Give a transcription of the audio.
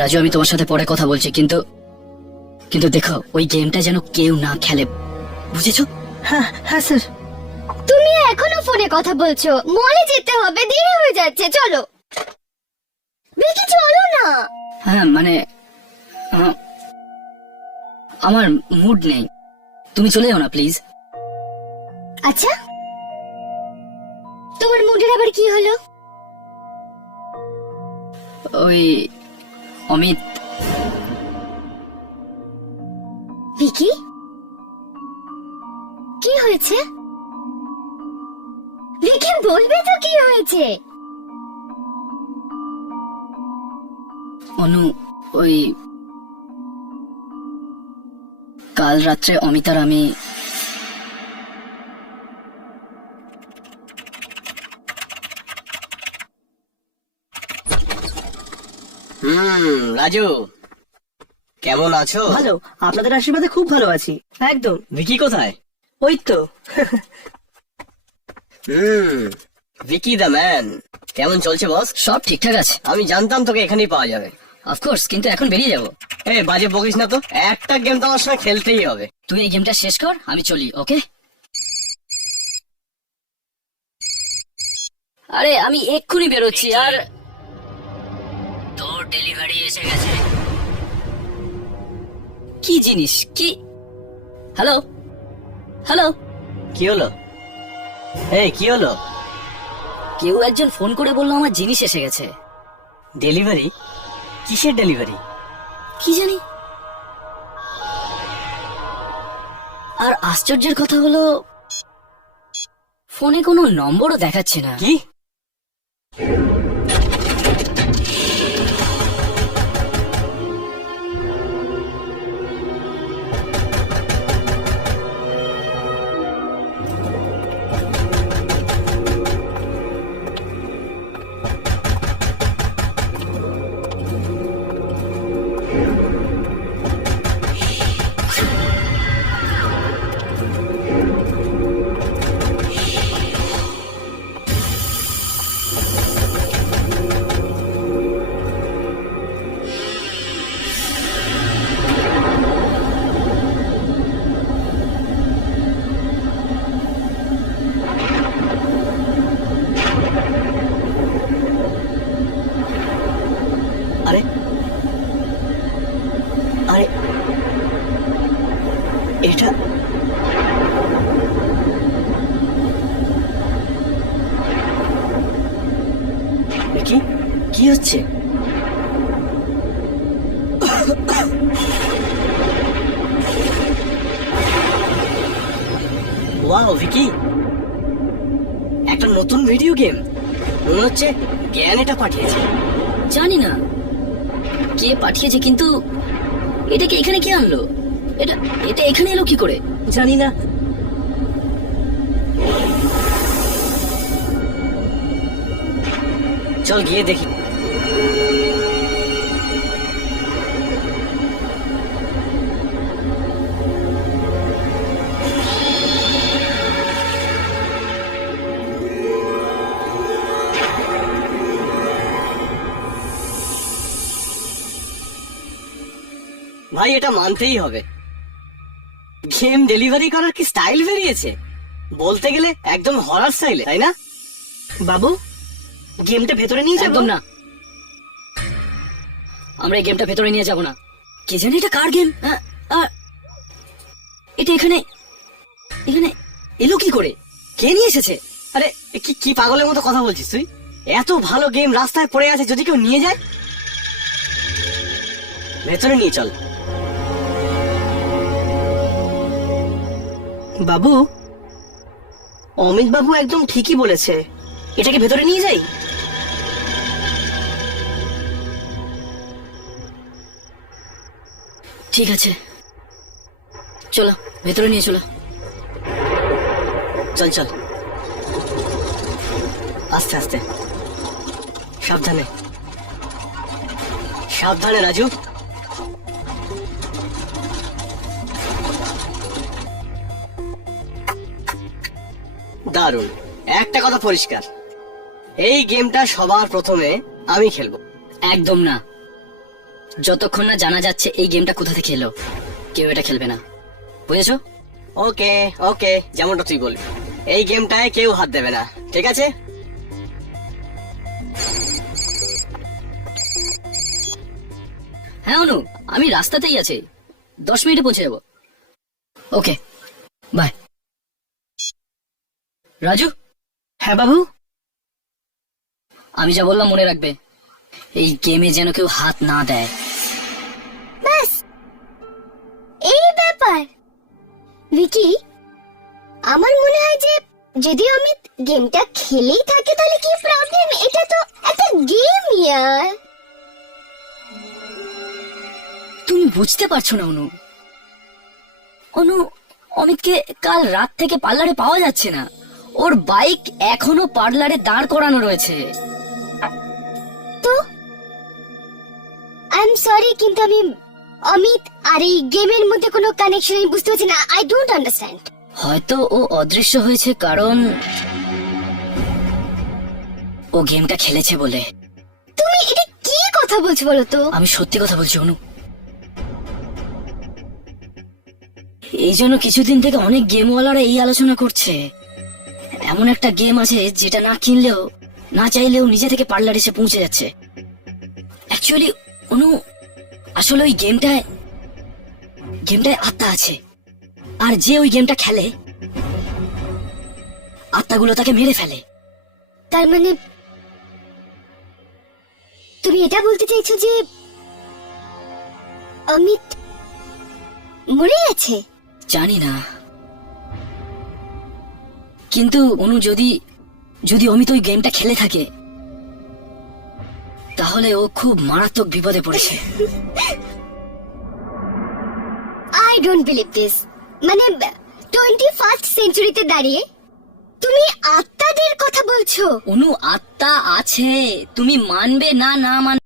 রাজু, আমি তোমার সাথে পরে কথা বলছি, কিন্তু কিন্তু দেখো, ওই গেমটা যেন কেউ না খেলে, বুঝেছো? হ্যাঁ হ্যাঁ স্যার। তুমি এখনো ফোনে কথা বলছো? মলে যেতে হবে, দেরি হয়ে যাচ্ছে, চলো। ভিকি চলো না। হ্যাঁ মানে আমার মুড নেই, তুমি চলে যাও না প্লিজ। আচ্ছা, তোমার মুডের আবার কি হলো? ওই অমিত। ভিকি, কি হয়েছে? ভিকি বলবে তো কি হয়েছে? অনু, ওই কাল রাত্রে অমিত আর আমি রাজু, কেমন আছো? ভালো, আপনাদের আশীর্বাদে খুব ভালো আছি। একদম। ভিকি কোথায়? ওই তো। Vicky the man. কেমন চলছে বস? সব ঠিকঠাক আছে। আমি জানতাম তোকে এখানেই পাওয়া যাবে। অফকোর্স, কিন্তু এখন বেরিয়ে যাবো। এ বাজে বকিস না তো, একটা গেম তো আমার সঙ্গে খেলতেই হবে। তুই এই গেমটা শেষ কর, আমি চলি। ওকে? আরে আমি এক্ষুনি বেরোচ্ছি। আর তোর ডেলিভারি এসে গেছে। কি জিনিস? কি? হ্যালো হ্যালো, কি হলো? এই কি হলো? কেউ একজন ফোন করে বললো আমার জিনিস এসে গেছে। ডেলিভারি? কিসের ডেলিভারি? কি জানি। আর আশ্চর্যের কথা হলো, ফোনে কোনো নম্বরও দেখাচ্ছে না। কি? আরে আরে এটা কি? কি হচ্ছে? ওয়াও ভিকি, একটা নতুন ভিডিও গেম। মনে হচ্ছে জ্ঞান এটা পাঠিয়েছে। জানি না কে পাঠিয়েছে, কিন্তু এটাকে এখানে কে আনলো? এটা এটা এখানে এলো কি করে? জানি না। চল গিয়ে দেখি। ভাই এটা মানতেই হবে, গেম ডেলিভারি করার কি স্টাইল বেরিয়েছে। বলতে গেলে একদম হরার স্টাইলে, তাই না? বাবু, গেমটা ভেতরে নিয়ে যাবো? একদম না, আমরা এই গেমটা ভেতরে নিয়ে যাব না। কে জানে এটা কার গেম? এটা এখানে এখানে এলো কি করে? কে নিয়ে এসেছে? আরে কি কি পাগলের মতো কথা বলছিস তুই? এত ভালো গেম রাস্তায় পড়ে আছে, যদি কেউ নিয়ে যায়। ভেতরে নিয়ে চল। বাবু, অমিত বাবু একদম ঠিকই বলেছে, এটাকে ভেতরে নিয়ে যাই। ঠিক আছে, চলো ভেতরে নিয়ে চলো। চল চল, আস্তে আস্তে, সাবধানে সাবধানে রাজু। দারুণ। একটা কথা পরিষ্কার, এই গেমটা সবার প্রথমে আমি খেলবো। একদম না, যতক্ষণ না জানা যাচ্ছে এই গেমটা কোথা থেকে এলো, কেউ এটা খেলবে না, বুঝেছো? ওকে ওকে, যেমনটা তুই বলবি, এই গেমটায় কেউ হাত দেবে না, ঠিক আছে? হ্যাঁ অনু, আমি রাস্তাতেই আছি, 10 মিনিটে পৌঁছে যাবো। Okay bye. রাজু, হ্যাঁ বাবু। আমি যা বললাম মনে রাখবে, এই গেমে যেন কেউ হাত না দেয়। ব্যাস এই ব্যাপার। ভিকি, আমার মনে হয় যে যদি অমিত গেমটা খেলেই থাকে তাহলে কি প্রবলেম? এটা তো একটা গেম ইয়ার। তুমি বুঝতে পারছো না অনু। অনু, অমিতকে কাল রাত থেকে পার্লারে পাওয়া যাচ্ছে না, ওর বাইক এখনো পার্লারে দাঁড় করানো রয়েছে। তো আই এম সরি, কিন্তু আমি অমিত আর এই গেমের মধ্যে কোনো কানেকশন আমি বুঝতে পারছি না। I don't understand. হয়তো ও অদৃশ্য হয়েছে কারণ ও গেমটা খেলেছে বলে। তুমি এটা কি কথা বলছো বলো তো? আমি সত্যি কথা বলছি অনু। এই জন্য কিছুদিন থেকে অনেক গেমওয়ালারা এই আলোচনা করছে, এমন একটা গেম আছে যেটা না কিনলেও না চাইলেও নিজে থেকে পার্লার এসে পৌঁছে যাচ্ছে। অ্যাকচুয়ালি অনু, আসলে ওই গেমটায় আত্মা আছে, আর যে ওই গেমটা খেলে আত্মাগুলো তাকে মেরে ফেলে। তার মানে তুমি এটা বলতে চাইছো যে অমিত মরে গেছে? জানি না, কিন্তু অনু যদি অমিত ওই গেমটা খেলে থাকে তাহলে ও খুব মারাত্মক বিপদে পড়েছে। I don't believe this. মানে 21st সেঞ্চুরিতে দাঁড়িয়ে তুমি আত্মাদের কথা বলছো? অনু, আত্মা আছে, তুমি মানবে না না